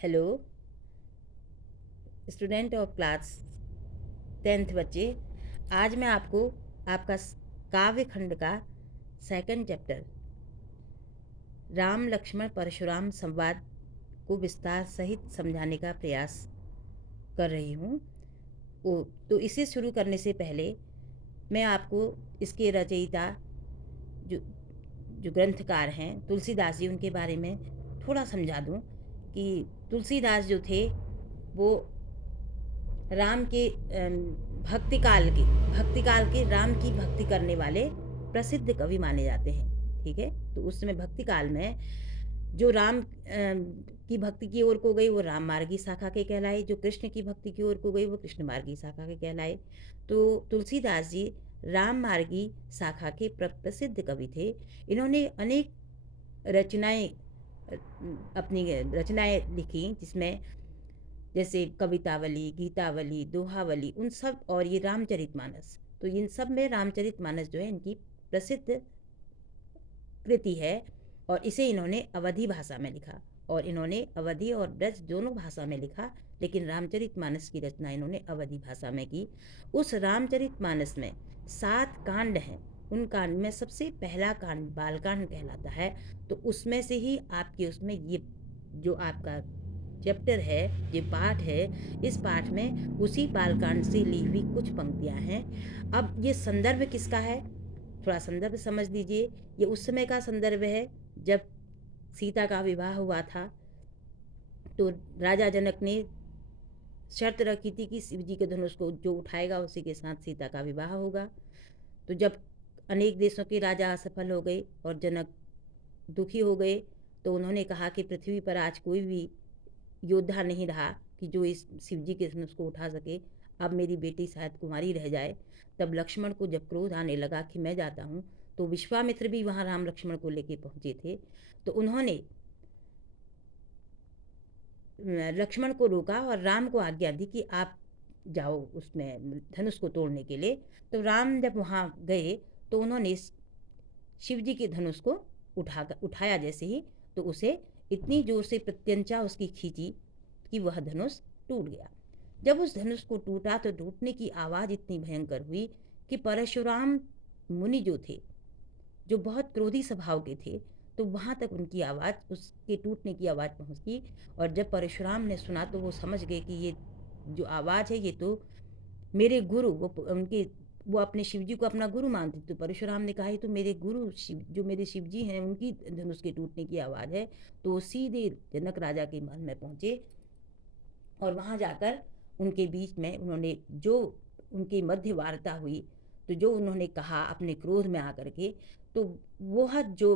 Hello student of class 10th बच्चे। आज मैं आपको आपका काव्य खंड का सेकंड चैप्टर राम लक्ष्मण परशुराम संवाद को विस्तार सहित समझाने का प्रयास कर रही हूँ। तो इसे शुरू करने से पहले मैं आपको इसके रचयिता जो जो ग्रंथकार हैं तुलसीदास जी, उनके बारे में थोड़ा समझा दूँ कि तुलसीदास जो थे वो राम के भक्ति काल के राम की भक्ति करने वाले प्रसिद्ध कवि माने जाते हैं। ठीक है, तो उस समय भक्ति काल में जो राम की भक्ति की ओर को गई वो राम मार्गी शाखा के कहलाए, जो कृष्ण की भक्ति की ओर को गई वो कृष्ण मार्गी शाखा के कहलाए। तो तुलसीदास जी राम मार्गी शाखा के प्रसिद्ध कवि थे। इन्होंने अनेक रचनाएं अपनी रचनाएं लिखी, जिसमें जैसे कवितावली, गीतावली, दोहावली, उन सब, और ये रामचरितमानस। तो इन सब में रामचरितमानस जो है इनकी प्रसिद्ध कृति है, और इसे इन्होंने अवधी भाषा में लिखा, और इन्होंने अवधी और ब्रज दोनों भाषा में लिखा, लेकिन रामचरितमानस की रचना इन्होंने अवधी भाषा में की। उस रामचरितमानस में 7 कांड हैं। उन कांड में सबसे पहला कांड बालकांड कहलाता है। तो उसमें से ही आपके उसमें ये जो आपका चैप्टर है, ये पाठ है, इस पाठ में उसी बालकांड से ली हुई कुछ पंक्तियां हैं। अब ये संदर्भ किसका है, थोड़ा संदर्भ समझ लीजिए। ये उस समय का संदर्भ है जब सीता का विवाह हुआ था। तो राजा जनक ने शर्त रखी थी कि शिव जी के धनुष को जो उठाएगा उसी के साथ सीता का विवाह होगा। तो जब अनेक देशों के राजा असफल हो गए और जनक दुखी हो गए, तो उन्होंने कहा कि पृथ्वी पर आज कोई भी योद्धा नहीं रहा कि जो इस शिव जी के धनुष को उठा सके। अब मेरी बेटी शायद कुंवारी रह जाए। तब लक्ष्मण को जब क्रोध आने लगा कि मैं जाता हूँ, तो विश्वामित्र भी वहाँ राम लक्ष्मण को लेके पहुँचे थे। तो उन्होंने लक्ष्मण को रोका और राम को आज्ञा दी कि आप जाओ उसमें धनुष को तोड़ने के लिए। तो राम जब वहाँ गए तो उन्होंने शिव जी के धनुष को उठाया जैसे ही, तो उसे इतनी जोर से प्रत्यंचा उसकी खींची कि वह धनुष टूट गया। जब उस धनुष को टूटा तो टूटने की आवाज़ इतनी भयंकर हुई कि परशुराम मुनि जो थे, जो बहुत क्रोधी स्वभाव के थे, तो वहाँ तक उनकी आवाज़, उसके टूटने की आवाज़ पहुँची। और जब परशुराम ने सुना तो वो समझ गए कि ये जो आवाज़ है ये तो मेरे गुरु, वो अपने शिव जी को अपना गुरु मानते। तो परशुराम ने कहा ये तो मेरे गुरु शिव, जो मेरे शिव जी हैं, उनकी धनुष के टूटने की आवाज़ है। तो वो सीधे जनक राजा के महल में पहुँचे और वहाँ जाकर उनके बीच में उन्होंने जो उनकी मध्य वार्ता हुई, तो जो उन्होंने कहा अपने क्रोध में आकर के, तो वह जो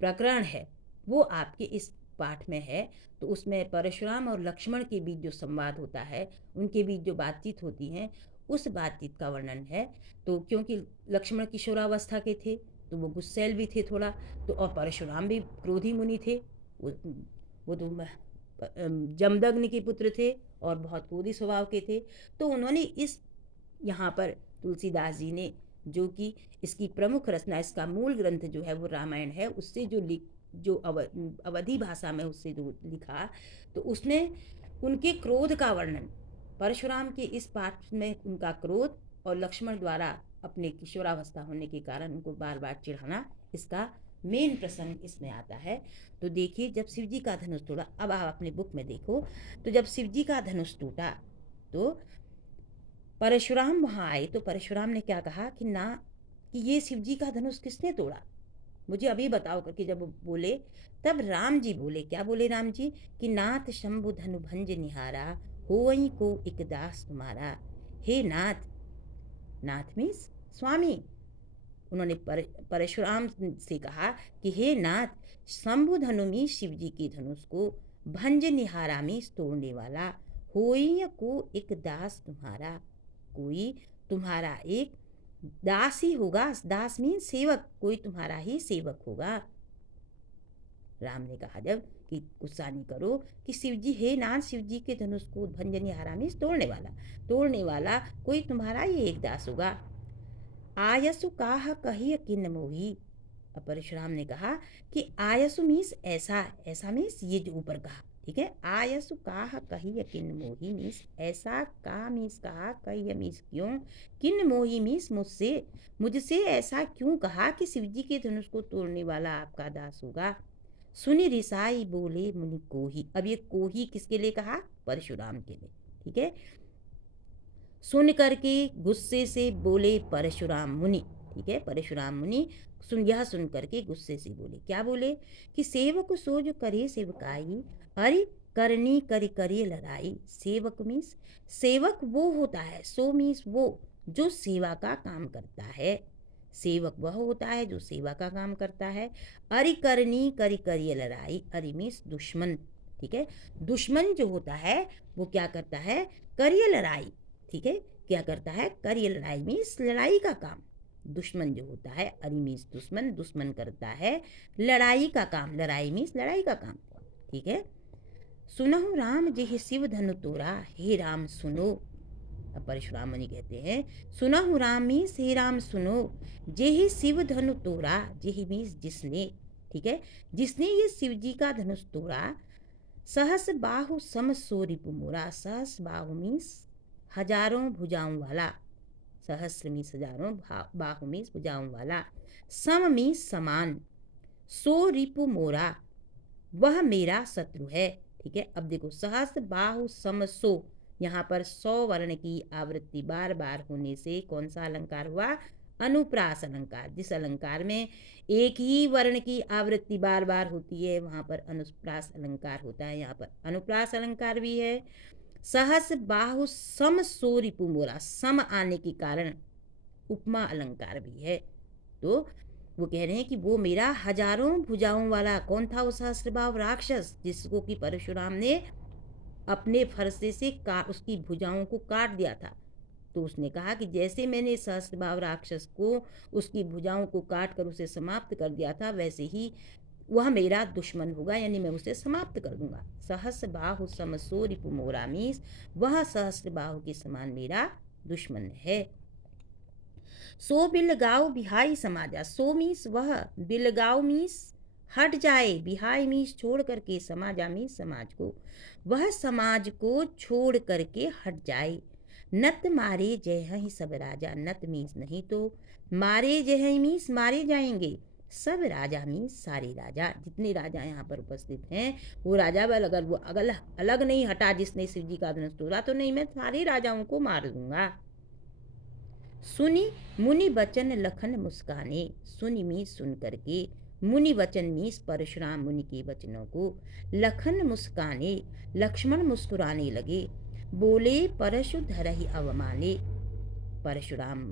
प्रकरण है वो आपके इस पाठ में है। तो उसमें परशुराम और लक्ष्मण के बीच जो संवाद होता है, उनके बीच जो बातचीत होती है, उस बातचीत का वर्णन है। तो क्योंकि लक्ष्मण किशोरावस्था के थे तो वो गुस्सैल भी थे थोड़ा, तो और परशुराम भी क्रोधी मुनि थे। वो तो जमदग्नि के पुत्र थे और बहुत क्रोधी स्वभाव के थे। तो उन्होंने इस यहाँ पर तुलसीदास जी ने, जो कि इसकी प्रमुख रचना, इसका मूल ग्रंथ जो है वो रामायण है, उससे जो अवधी भाषा में उससे जो लिखा, तो उसने उनके क्रोध का वर्णन, परशुराम के इस पाठ में उनका क्रोध और लक्ष्मण द्वारा अपने किशोरावस्था होने के कारण उनको बार बार चिढ़ाना, इसका मेन प्रसंग इसमें आता है। तो देखिए, जब शिव जी का धनुष टूटा, अब आप अपने बुक में देखो, तो जब शिव जी का धनुष टूटा तो परशुराम वहाँ आए। तो परशुराम ने क्या कहा कि ना, कि ये शिव जी का धनुष किसने तोड़ा, मुझे अभी बताओ करके जब वो बोले, तब राम जी बोले, क्या बोले राम जी, कि नाथ शंभु धनु भंज निहारा, होई को एक दास तुम्हारा। हे नाथ, नाथ मीन्स स्वामी। उन्होंने परशुराम से कहा कि हे नाथ, शंभु धनु में शिव जी के धनुष को भंज निहारा में तोड़ने वाला, होई को एक दास तुम्हारा, कोई तुम्हारा एक दास ही होगा। दास मीन सेवक, कोई तुम्हारा ही सेवक होगा। राम ने कहा जब कि गुस्सा नहीं करो, कि शिव जी, हे नाथ, शिव जी के धनुष को भंजनी हारा में तोड़ने वाला कोई तुम्हारा ही एक दास होगा। आयसु काह कहिय किन मोही। अब परशुराम ने कहा कि आयसु मीन्स ऐसा, ऐसा मीन्स ये जो ऊपर कहा, ठीक है। आयसु काह कही किन मोही मीस, ऐसा का मीस कहा कही मीस क्यों, किन मोही मीस मुझसे, मुझसे ऐसा क्यों कहा कि शिवजी के धनुष को तोड़ने वाला आपका दास होगा। सुनि रिसाई बोले मुनि कोही, अब ये कोही किसके लिए कहा, परशुराम के लिए, ठीक है। सुन करके गुस्से से बोले परशुराम मुनि, ठीक है। परशुराम मुनि सुन करके गुस्से से बोले, क्या बोले कि सेवक सो जो करे सेवकाई, अरे करनी करी करे लड़ाई। सेवक मीन्स सेवक वो होता है, सो मीन्स वो जो सेवा का काम करता है, सेवक वह होता है जो सेवा का काम करता है। अरि करनी करी करिए लड़ाई, अरि मीन्स दुश्मन, ठीक है। दुश्मन जो होता है वो क्या करता है, करिए लड़ाई, ठीक है। क्या करता है, करिए लड़ाई मीन्स लड़ाई का काम। दुश्मन जो होता है, अरि मीन्स दुश्मन, दुश्मन करता है लड़ाई का काम, लड़ाई मीन्स लड़ाई का काम, ठीक है। सुनहु राम जेहि शिव धनु तोरा, हे राम सुनो। अब परशुराम मुनि कहते हैं सुनहु राम मीन्स हे राम सुनो, जेहि शिव धनु तोड़ा, जेहि मीन्स जिसने, ठीक है, जिसने ये शिव जी का धनुष तोड़ा। सहस बाहु सम सो रिपु मोरा, सहस बाहु मीन्स हजारों भुजाओं वाला, सहस्र मीन्स हजारों, बाहु मीन्स भुजाओं वाला, सम मीन्स समान, सो रिपु मोरा वह मेरा शत्रु है, ठीक है। अब देखो सहस्र बाहु सम सो, यहाँ पर 100 वर्ण की आवृत्ति बार बार होने से कौन सा अलंकार हुआ, अनुप्रास अलंकार। जिस अलंकार में एक ही वर्ण की आवृत्ति बार बार होती है वहाँ पर अनुप्रास अलंकार होता है, यहाँ पर अनुप्रास अलंकार भी है। सहस बाहु सम सो रिपु मोरा, सम आने के कारण उपमा अलंकार भी है। तो वो कह रहे हैं कि वो मेरा हजारों भुजाओं वाला, कौन था वो सहस्त्रबाहु राक्षस, जिसको कि परशुराम ने अपने फरसे से उसकी भुजाओं को काट दिया था। तो उसने कहा कि जैसे मैंने सहस्त्रबाहु राक्षस को उसकी भुजाओं को काट कर उसे समाप्त कर दिया था, वैसे ही वह मेरा दुश्मन होगा, यानी मैं उसे समाप्त कर दूंगा। सहस्त्रबाहु समसो रिपु मोरा मीस, वह सहस्त्रबाहु के समान मेरा दुश्मन है। सो बिलगाओ बिहाई समाजा, सो मीस वह, बिलगाओ मीस हट जाए, बिहाई मीस छोड़ करके, समाजा मीस समाज को, वह समाज को छोड़ करके हट जाए। नत मारे जय ही सब राजा, नत मीस नहीं तो, मारे जय मीस मारे जाएंगे, सब राजा मीस सारे राजा, जितने राजा यहाँ पर उपस्थित हैं वो राजा, बल अगर वो अलग नहीं हटा जिसने शिव जी का धनुष तोड़ा, तो नहीं मैं सारे राजाओं को मार दूंगा। सुनी मुनि वचन लखन मुस्काने, सुनी मीस सुन करके, मुनि वचन मीस परशुराम मुनि के वचनों को, लखन मुस्काने लक्ष्मण मुस्कुराने लगे, बोले परशु धरहि अवमाने। परशुराम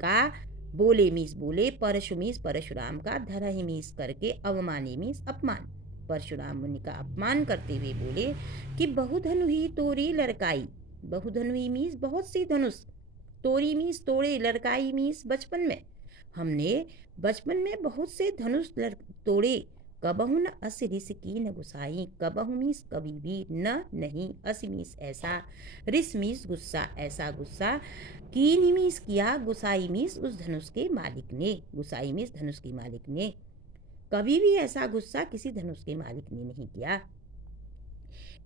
का बोले मीस बोले, परशु मीस परशुराम का, धरहि मीस करके, अवमाने मीस अपमान, परशुराम मुनि का अपमान करते हुए बोले कि बहुधनु ही तोरी लड़काई, बहुधनु ही मीस बहुत सी धनुष, तोरी मीस तोड़े, लड़काई मीस बचपन में, हमने बचपन में बहुत से धनुष तोड़े। कबहु न अस रिस की न गुसाई, कबहु मीस कभी भी, न नहीं, अस मीस ऐसा, रिस मीस गुस्सा, ऐसा गुस्सा, कीन मीस किया, गुसाई मीस उस धनुष के मालिक ने, गुसाई मीस धनुष के मालिक ने, कभी भी ऐसा गुस्सा किसी धनुष के मालिक ने नहीं किया।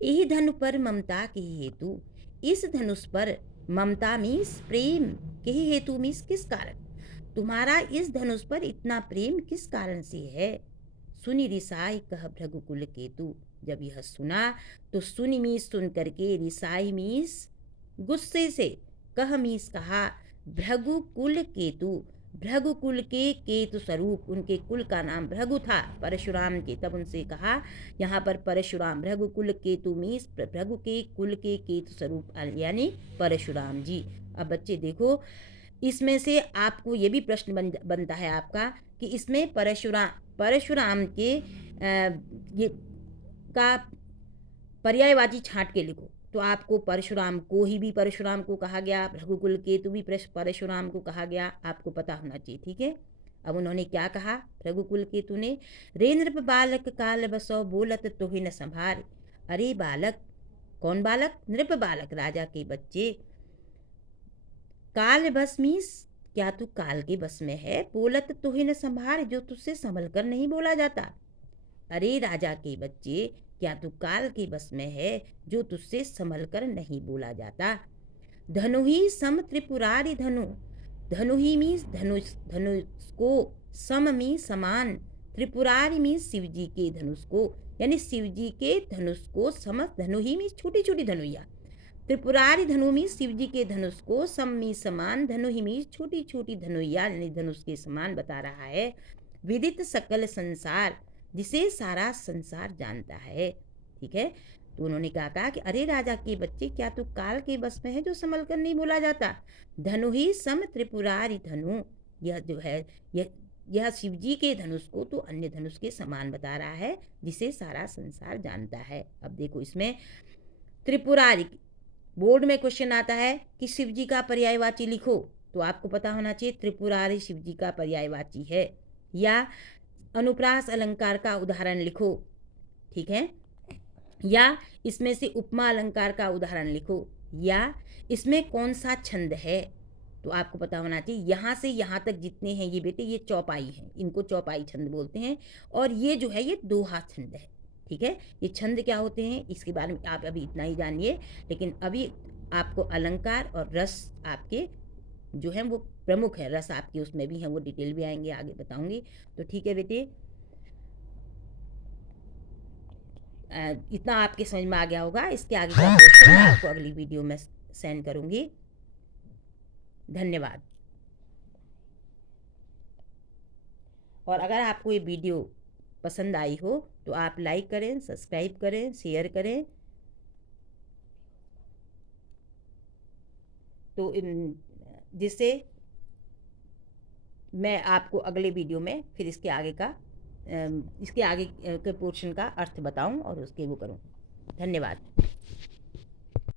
यही धनु पर ममता के हेतु, इस धनुष पर ममता मीस प्रेम के हेतु मीस किस कारण, तुम्हारा इस धनुष पर इतना प्रेम किस कारण से है। सुनी रिसाई कह भृगुकुल केतु, जब यह सुना तो सुनी मीस सुन करके, रिसाई मीस गुस्से से, कह मीस कहा, भृगुकुल केतु, भृगुकुल के केतु स्वरूप, उनके कुल का नाम भृगु था परशुराम के, तब उनसे कहा, यहाँ पर परशुराम, भृगुकुल केतु मीस भृगु के कुल के केतु स्वरूप यानी परशुराम जी। अब बच्चे देखो, इसमें से आपको ये भी प्रश्न बनता है आपका कि इसमें परशुराम के ये का पर्यायवाची छांट के लिखो, तो आपको परशुराम को ही भी परशुराम को कहा गया, भृगुकुल केतु भी परशुराम को कहा गया, आपको पता होना चाहिए, ठीक है। अब उन्होंने क्या कहा, भृगुकुल केतु ने, रे नृप बालक काल बसो बोलत तोहि न संभार, अरे बालक, कौन बालक, नृप बालक, राजा के बच्चे, काल बस मीस क्या तू काल के बस में है, बोलत तोहि न संभार, जो तुझसे संभल कर नहीं बोला जाता। अरे राजा के बच्चे, क्या तू काल के बस में है जो तुझसे संभल कर नहीं बोला जाता। धनु ही सम त्रिपुरारी धनु, धनु ही मीन्स धनुष, धनुष को, सम मीन्स समान, त्रिपुरारी मीन्स शिव जी के धनुष को, यानी शिव जी के धनुष को सम, धनु ही मीन्स छोटी छोटी धनुइया, त्रिपुरारी धनु मीन्स शिव जी के धनुष को, सम मीन्स समान, धनु ही मीन्स छोटी छोटी धनुइया यानी धनुष के समान बता रहा है। विदित सकल संसार, जिसे सारा संसार जानता है। ठीक है, तो उन्होंने कहा कि अरे राजा के बच्चे, क्या तू काल के बस में है जो संभल कर नहीं बोला जाता। धनु ही सम त्रिपुरारी धनु, यह जो है यह शिव जी के धनुष को तो अन्य धनुष के समान बता रहा है, जिसे सारा संसार जानता है। अब देखो इसमें त्रिपुरारी, बोर्ड में क्वेश्चन आता है कि शिव जी का पर्यायवाची लिखो, तो आपको पता होना चाहिए त्रिपुरारी शिव जी का पर्यायवाची है। या अनुप्रास अलंकार का उदाहरण लिखो, ठीक है, या इसमें से उपमा अलंकार का उदाहरण लिखो, या इसमें कौन सा छंद है, तो आपको पता होना चाहिए। यहाँ से यहाँ तक जितने हैं ये बेटे, ये चौपाई हैं, इनको चौपाई छंद बोलते हैं, और ये जो है ये दोहा छंद है। ठीक है, ये छंद क्या होते हैं इसके बारे में आप अभी इतना ही जानिए, लेकिन अभी आपको अलंकार और रस आपके जो हैं वो प्रमुख है, रस आपके उसमें भी हैं, वो डिटेल भी आएंगे, आगे बताऊंगी। तो ठीक है बेटे, इतना आपके समझ में आ गया होगा। इसके आगे का क्वेश्चन मैं आपको अगली वीडियो में सेंड करूंगी। धन्यवाद। और अगर आपको ये वीडियो पसंद आई हो तो आप लाइक करें, सब्सक्राइब करें, शेयर करें, तो जिससे मैं आपको अगले वीडियो में फिर इसके आगे के पोर्शन का अर्थ बताऊं और उसके वो करूं। धन्यवाद।